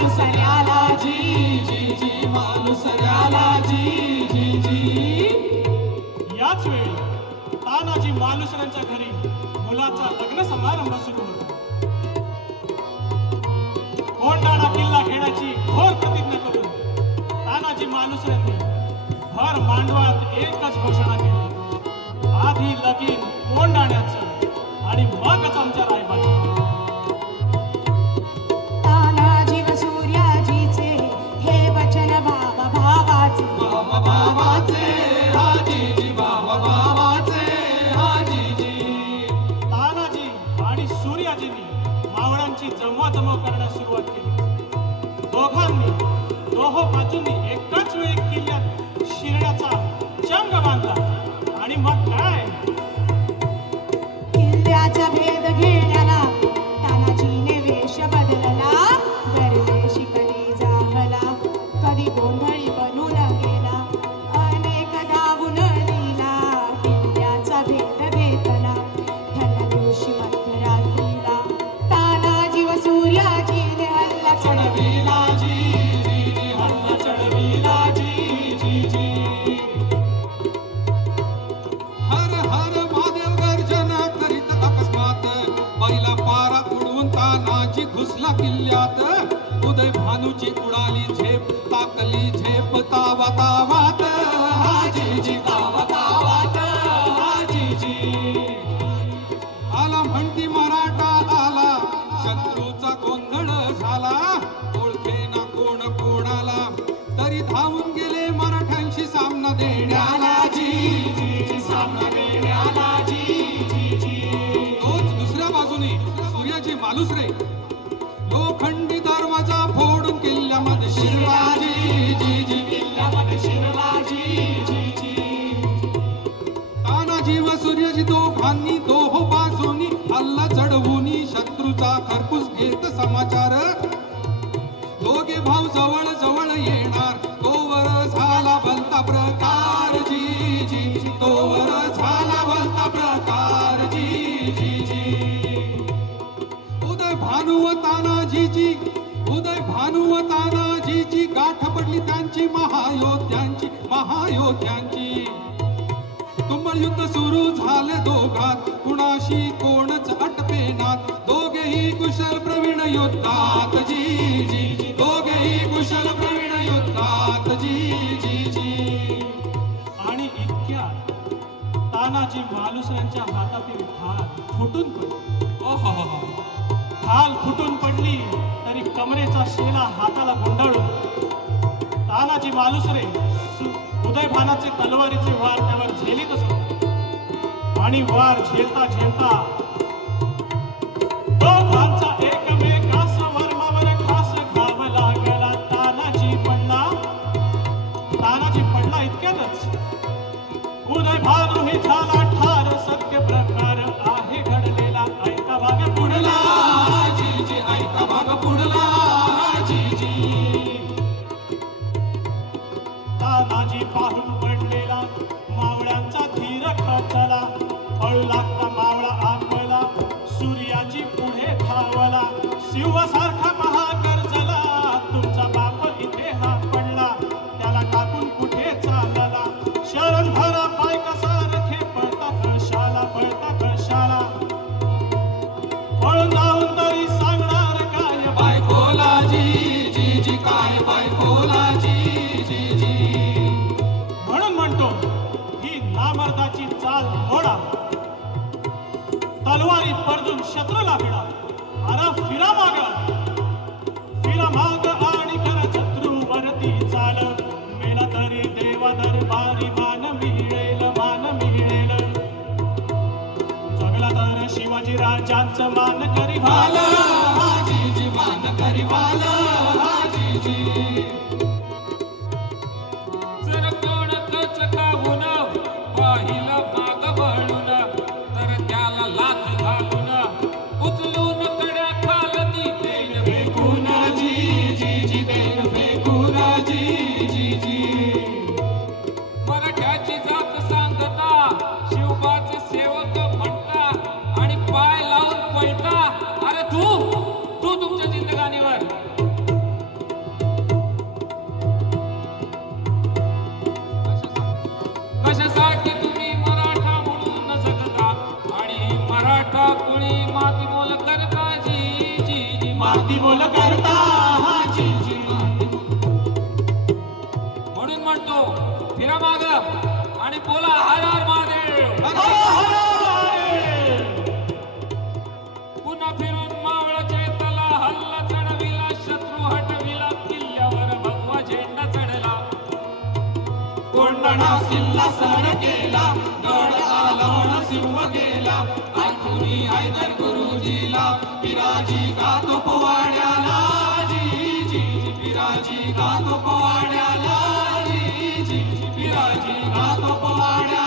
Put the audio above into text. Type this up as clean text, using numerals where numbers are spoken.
मालुसऱ्याला जी जी जी मालुसऱ्याला जी जी जी. याच वेळी तानाजी मालुसऱ्यांच्या घरी मुलाचा लग्न समारंभ सुरू होता. कोंढाणा किल्ला घेण्याची घोर प्रतिज्ञा करून तानाजी मालुसऱ्यांनी भर मांडवात एकच घोषणा केली, आधी लगीन कोंढाण्याचं आणि मगच आमच्या रायबाचं. तानाजी व सूर्याजीचे हे वचन भावा भावाचे बाबा बाबाचे हाजीजी बाबा बाबाचे हाजीजी. तानाजी आणि सूर्याजींनी मावळ्यांची जमवाजमव करण्यास सुरुवात केली. दोघांनी दोहो बाजूंनी एकाच वेळी किल्ल्यात शिरण्याचा चंग बांधला आणि मग काय, किल्ल्याचा भेद घेण्याला तानाजीने वेश बदलला. दरवेशी कधी जाहला, कधी गोंधळी बनून गेला, अनेक धावून लिहिला. किल्ल्याचा भेद घेतला थंड दिवशी मध्यरात्रीला. तानाजी व सूर्याजीने हल्ला चढविला जी जी जी हल्ला चढविला जी जी जी. हर हर महादेव गर्जना करीत अकस्मात बैला पारा उडवून तानाजी घुसला किल्ल्यात. उदय भानूची उडाली झेप, टाकली झेप तावा तावात हाजीजी तावा तावात हाजीजी. आला म्हणती मराठा आला, शत्रूचा गोंधळ झाला. ओळखेना कोण कोणाला, तरी धावून गेले मराठ्यांशी सामना देण्याला जी जी जी सामना देण्याला जी जी जी. तोच दुसऱ्या बाजूने सूर्याजी मालुसरे लोखंडी दरवाजा फोडून किल्ल्यामध्ये शिरला जी जी जी किल्ल्यामध्ये शिरला जी जी जी. तानाजी व सूर्याजी दोघांनी दोहो बाजूनी हल्ला चढवूनी शत्रूचा खरपूस घेत समाचार. दोघे भाऊ जवळ जवळ येणार, तोवर झाला भलता प्रकार जी जी जी. तोवर झाला भलता प्रकार जी जी जी. उदय भानू व तानाजीची, उदय भानू व तानाजीची गाठ पडली त्यांची महायोद्ध्यांची महायोद्ध्यांची. तुंबळ युद्ध सुरू झाले दोघात, कुणाशी कोणच अटपेनात. दोघेही कुशल प्रवीण युद्धात जी जी जी. दोघेही कुशल प्रवीण युद्धात जी जी जी. आणि इतक्यात तानाजी मालुसऱ्यांच्या हातातील ढाल फुटून पडली. ढाल फुटून पडली तरी कमरेचा शेला हाताला गुंडाळून तानाजी मालुसरे उदयभानाचे तलवारीचे वार त्यावर झेलीतच होते. आणि वार झेलता झेलता दोघांचा एकमेकास वर्मावर खास घाव लागला. तानाजी पडला इतक्यातच उदयभानू ही झाला ठार. सत्य प्रकार आहे घडलेला, ऐका भाग पुढला जी जी ऐका भाग पुढला जी जी. तानाजी पाहून पडलेला मावळ्यांचा धीर खचला. पळू लागता मावळा आपला, सूर्याजी पुढे धावला. शिवसारखा महागर्जला, तुमचा बाप इथे हा पडला. त्याला टाकून कुठे चालला, शरण धरा पाय कसारखे. पळता कशाला पळता कशाला, पळून जाऊन तरी सांगणार काय बायकोला जी जी जी. काय बायकोला जी जी जी. म्हणून म्हणतो ही नामर्दाची चाल मोडा. तलवारी परजून शत्रूला भिडा. अरे फिरा माग आणि कर शत्रूवरती चाल. मेला तरी देवा दरबारी मान मिळेल मान मिळेल. जगला तर शिवाजी राजांचं मान करी भाल. जी जी मान करीवाल जी जी. जर कोण कच खाऊन पाहिलं माग वळून, तर त्याला लाथ घालून उचलून कड्या खालती देईन फेकून जी जी जी. देन फेकून जी जी जी. मराठ्याची जात सांगता शिवबाचे सेवक म्हणता आणि पाय लावून पळता. अरे तू तू तुमच्या जिंदगानीवर जी जी माते म्हणून म्हणतो फिरा माग आणि बोला हर हर महादेव. हर हर महादेव. पुन्हा फिरून मावळ चेतला हल्ला चढविला शत्रू हटविला किल्ल्यावर भगवा झेंडा चढला. कोंढणा सिल्ला सर केला गड आलवण सिंह गेला ऐकुनी हैदर गुरुजीला पिराजी गातो पोवाड्याला जी जी पिराजी गातो पोवाड्याला जी जी पिराजी गातो पोवाड्याला